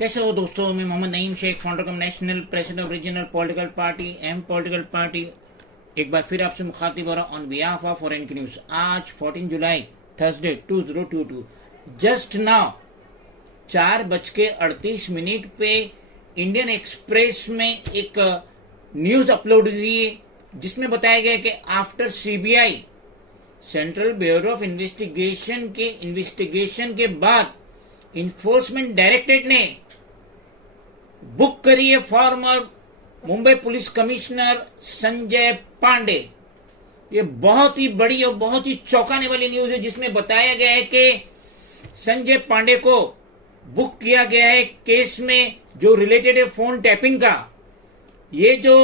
कैसे हो दोस्तों। मैं Mohammad Naeem Shaikh, founder cum national president of regional political party M political party, एक बार फिर आपसे मुखातिब हो रहा ऑन बिहाफ ऑफ फॉरेन की न्यूज। आज 14 जुलाई थर्सडे 2022 जस्ट नाउ 4:38 पे इंडियन एक्सप्रेस में एक न्यूज अपलोड हुई है जिसमें बताया गया कि after CBI central bureau of investigation के बाद इन्फोर्समेंट डायरेक्टरेट ने बुक करी है former Mumbai police commissioner Sanjay Pandey. ये बहुत ही बड़ी और बहुत ही चौंकाने वाली न्यूज है जिसमें बताया गया है कि संजय पांडे को बुक किया गया है केस में जो रिलेटेड है फोन टैपिंग का। ये जो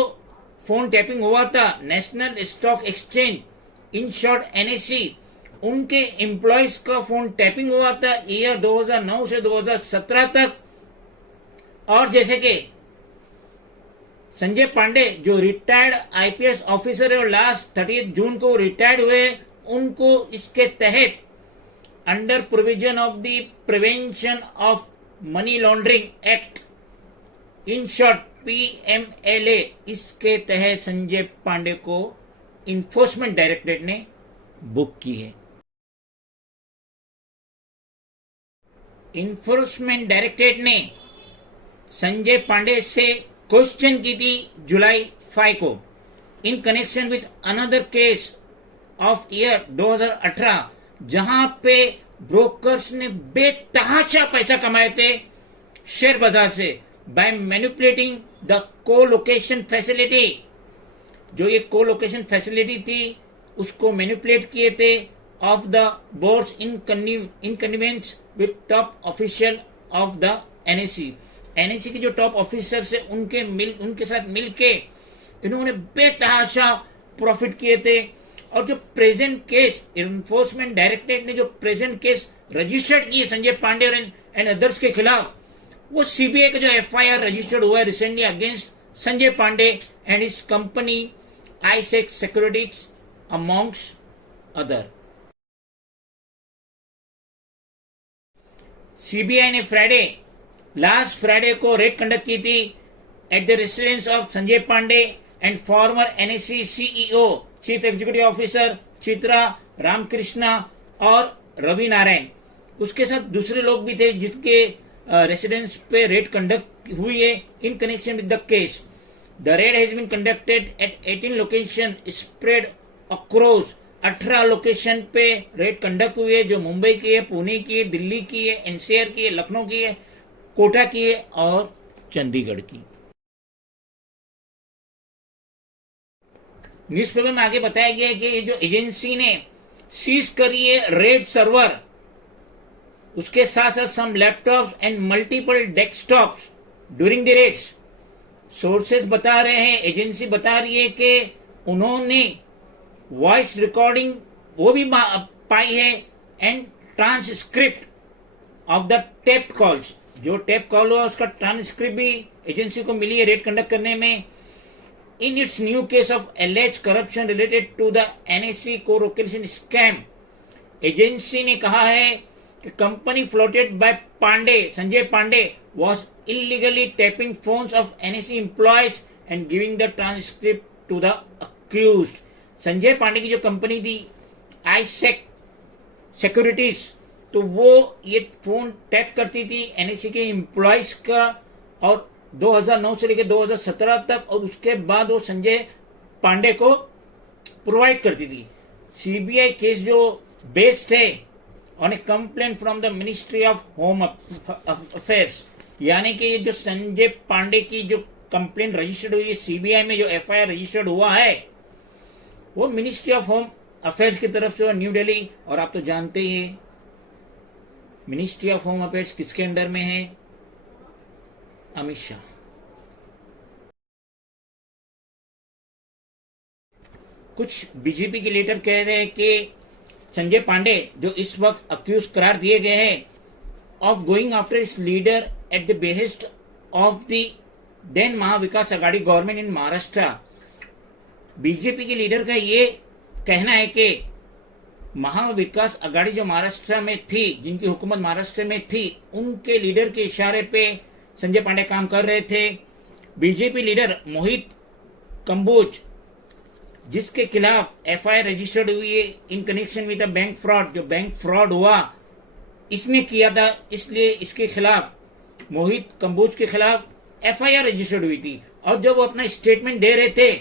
फोन टैपिंग हुआ था national stock exchange, in short NSC, उनके एम्प्लॉयज का फोन टैपिंग हुआ था ईयर 2009 से 2017 तक। और जैसे कि संजय पांडे जो रिटायर्ड आईपीएस ऑफिसर है और लास्ट 30 जून को रिटायर्ड हुए, उनको इसके तहत under provision of the prevention of money laundering act, in short PMLA, इसके तहत संजय पांडे को इन्फोर्समेंट डायरेक्टरेट ने बुक की है। इन्फोर्समेंट डायरेक्टरेट ने संजय पांडे से क्वेश्चन की थी जुलाई 5 को इन connection with another case of year 2018, जहां पे ब्रोकर्स ने बेतहाशा पैसा कमाए थे शेयर बाजार से by manipulating the colocation facility. जो ये कोलोकेशन फैसिलिटी थी उसको मैनिपुलेट किए थे of the boards inconvenience with top official of the NSC. NSC के जो टॉप ऑफिसर से उनके साथ मिलके इन्होंने बेतहाशा प्रॉफिट किए थे। और जो प्रेजेंट केस इन्फोर्समेंट डायरेक्टरेट ने जो प्रेजेंट केस रजिस्टर्ड किए संजय पांडे एंड अदर्स के खिलाफ, वो सीबीआई का जो एफआईआर रजिस्टर्ड हुआ है recently against Sanjay Pandey and इस company iSec securities amongst other. CBI ने लास्ट फ्राइडे को रेड कंडक्ट की थी at the residence of Sanjay Pandey and former NSC CEO chief executive officer Chitra Ramakrishna और रवि नारायण। उसके साथ दूसरे लोग भी थे जिनके रेसिडेंस पे रेड कंडक्ट हुई है in connection with the case. The raid has been conducted at 18 location spread across 18 location पे रेड कंडक्ट हुई है, जो मुंबई की है, पुणे की है, दिल्ली की है, एनसीआर की है, लखनऊ की है, कोटा की है और चंडीगढ़ की। न्यूज़पेपर में आगे बताया गया है कि ये जो एजेंसी ने सीज करी है रेड सर्वर, उसके साथ साथ some laptops and multiple desktops during the raids. Sources बता रहे हैं, एजेंसी बता रही है कि उन्होंने वॉइस रिकॉर्डिंग वो भी पाई है and transcript of the tape calls. जो टेप कॉल हुआ उसका ट्रांसक्रिप्ट भी एजेंसी को मिली है रेड कंडक्ट करने में। In its new case of alleged corruption related to the NSC colocation scam, agency ने कहा है कि company floated by Pandey, Sanjay Pandey, was illegally tapping phones of NSE employees and giving the transcript to the accused। Sanjay Pandey की जो company थी आईसेक securities, तो वो ये फोन टैप करती थी एनएससी के एम्प्लॉयज का और 2009 से लेकर 2017 तक, और उसके बाद वो संजय पांडे को प्रोवाइड करती थी। सीबीआई केस जो बेस्ड है on A complaint from the ministry of home affairs, यानी कि ये जो संजय पांडे की जो कंप्लेंट रजिस्टर्ड हुई है सीबीआई में, जो एफआईआर रजिस्टर्ड हुआ है, वो मिनिस्ट्री ऑफ होम अफेयर्स की तरफ से न्यू दिल्ली। और आप तो जानते ही हैं मिनिस्ट्री ऑफ होम अफेयर्स किसके अंडर में है? अमित शाह। कुछ बीजेपी के लीडर कह रहे हैं कि संजय पांडे जो इस वक्त अक्यूज करार दिए गए हैं ऑफ गोइंग आफ्टर इस leader at the behest of the then Mahavikas Aghadi government in Maharashtra. BJP के लीडर का ये कहना है कि महाविकास आघाड़ी जो महाराष्ट्र में थी, जिनकी हुकूमत महाराष्ट्र में थी, उनके लीडर के इशारे पे संजय पांडे काम कर रहे थे। बीजेपी लीडर मोहित कंबोज, जिसके खिलाफ एफआईआर रजिस्टर्ड हुई है in connection with the bank fraud, जो बैंक फ्रॉड हुआ इसने किया था, इसलिए इसके खिलाफ मोहित कंबोज के खिलाफ एफआईआर रजिस्टर्ड हुई थी। और जब वो अपना स्टेटमेंट दे रहे थे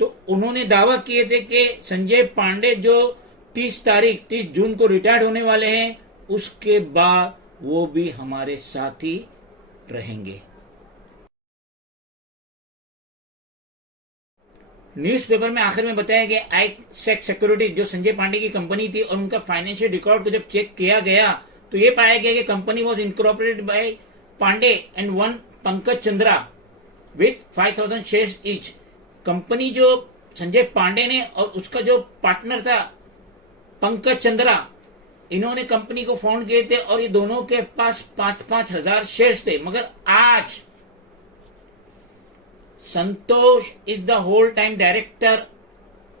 तो उन्होंने दावा किए थे कि संजय पांडे जो 30 जून को रिटायर्ड होने वाले हैं, उसके बाद वो भी हमारे साथ ही रहेंगे। न्यूज़पेपर में आखिर में बताया गया आईसेक सिक्योरिटी जो संजय पांडे की कंपनी थी और उनका फाइनेंशियल रिकॉर्ड को जब चेक किया गया तो ये पाया गया कि company was incorporated by Pandey and one Pankaj Chandra with 5,000 shares each. Company जो संजय पांडे ने और उसका जो पार्टनर था पंकज चंद्रा, इन्होंने कंपनी को फाउंड किए थे और ये दोनों के पास 5-5 हजार शेयर्स थे। मगर आज Santosh is the whole time director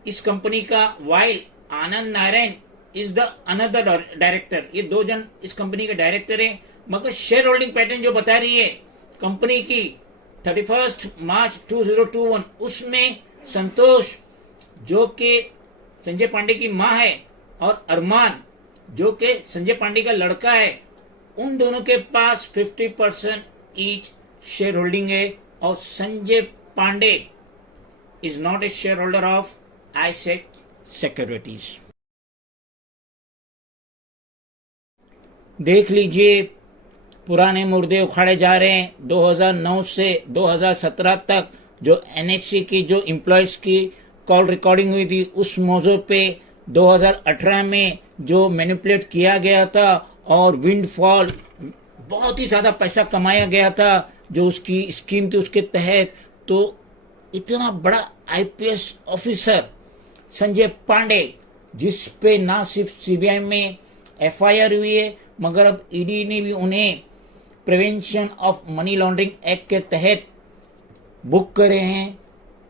इस कंपनी का, while Anand Narayan is the another director. ये 2 जन इस कंपनी के डायरेक्टर हैं। मगर शेयर होल्डिंग पैटर्न जो बता रही है कंपनी की 31 मार्च 2021, उसमें संतोष जो कि संजय पांडे की मां है और अरमान जो कि संजय पांडे का लड़का है, उन दोनों के पास 50% ईच शेयर होल्डिंग है। और Sanjay Pandey is not a share holder of iSec securities. देख लीजिए, पुराने मुर्दे उखाड़े जा रहे हैं। 2009 से 2017 तक जो एनएचसी की जो एम्प्लॉयज की कॉल रिकॉर्डिंग हुई थी, उस मौजू पे 2018 में जो मैनिपुलेट किया गया था और विंडफॉल बहुत ही ज्यादा पैसा कमाया गया था जो उसकी स्कीम थी उसके तहत। तो इतना बड़ा आईपीएस ऑफिसर संजय पांडे, जिस पे ना सिर्फ सीबीआई में एफआईआर हुई है मगर अब ईडी ने भी उन्हें prevention of money laundering act के तहत बुक करे हैं।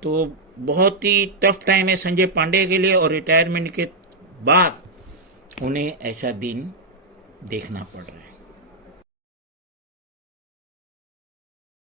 तो बहुत ही टफ टाइम है संजय पांडे के लिए और रिटायरमेंट के बाद उन्हें ऐसा दिन देखना पड़ रहा है।